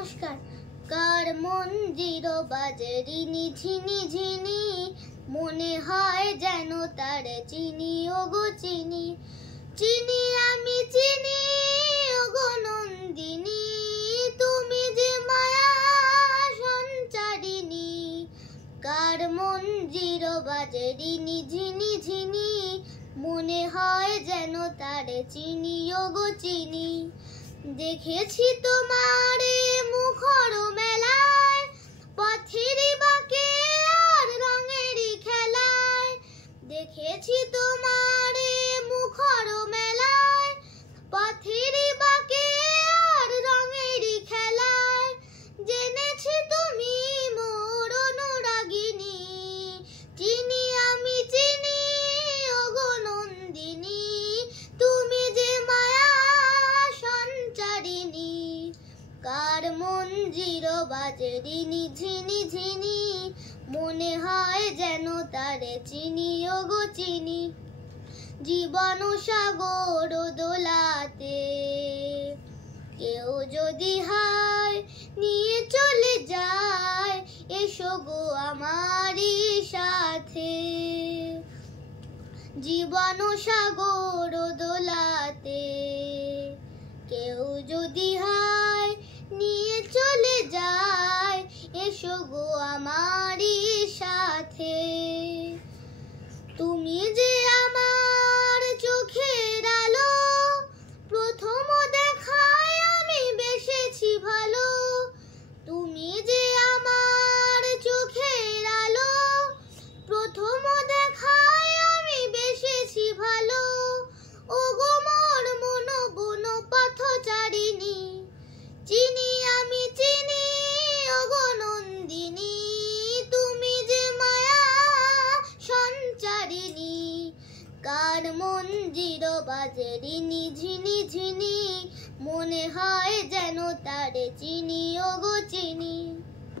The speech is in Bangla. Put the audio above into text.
নমস্কার। কার মঞ্জির বাজে রিনি ঝিনি ঝিনি, মনে হয় যেন তার চিনি ওগো চিনি। চিনি আমি চিনি ওগো নন্দিনী, তুমি যে মায়া সঞ্চারিণী। কার মঞ্জির বাজে রিনি ঝিনি ঝিনি, মনে হয় যেন তার চিনি ওগো চিনি। দেখেছি তোমারে মুখর মেলায়, পথেরই বাঁকে আর রঙেরই খেলায়। দেখেছি তোমারে মুখর মেলায়, পথেরই বাঁকে আর রঙেরই খেলায়। জেনেছি তুমি মোর অনুরাগিনী, চিনি আমি চিনি ওগো নন্দিনী, তুমি যে মায়া সঞ্চারিণী। কার মঞ্জির বাজে রিনি ঝিনি ঝিনি, মনে হয় যেন তারে চিনি ওগো চিনি। জীবন সাগর দোলাতে কেউ যদি হায় নিয়ে চলে যায়, এসো গো আমারই সাথে। জীবন সাগর দোলাতে কেউ যদি হায় নিয়ে চলে যায়, এসো গো আমারই সাথে। তুমি যে আমার চোখের আলো, প্রথম দেখায় আমি বেসেছি ভালো। তুমি যে আমার চোখের আলো, প্রথম দেখায় আমি বেসেছি ভালো। ওগো মোর মন বন পথচারিণী, চিনি আমি চিনি ওগো নন্দিনী, তুমি যে মায়া সঞ্চারিণী। কার মঞ্জির বাজে রিনি ঝিনি ঝিনি, মনে হয় যেন তারে চিনি ওগো চিনি।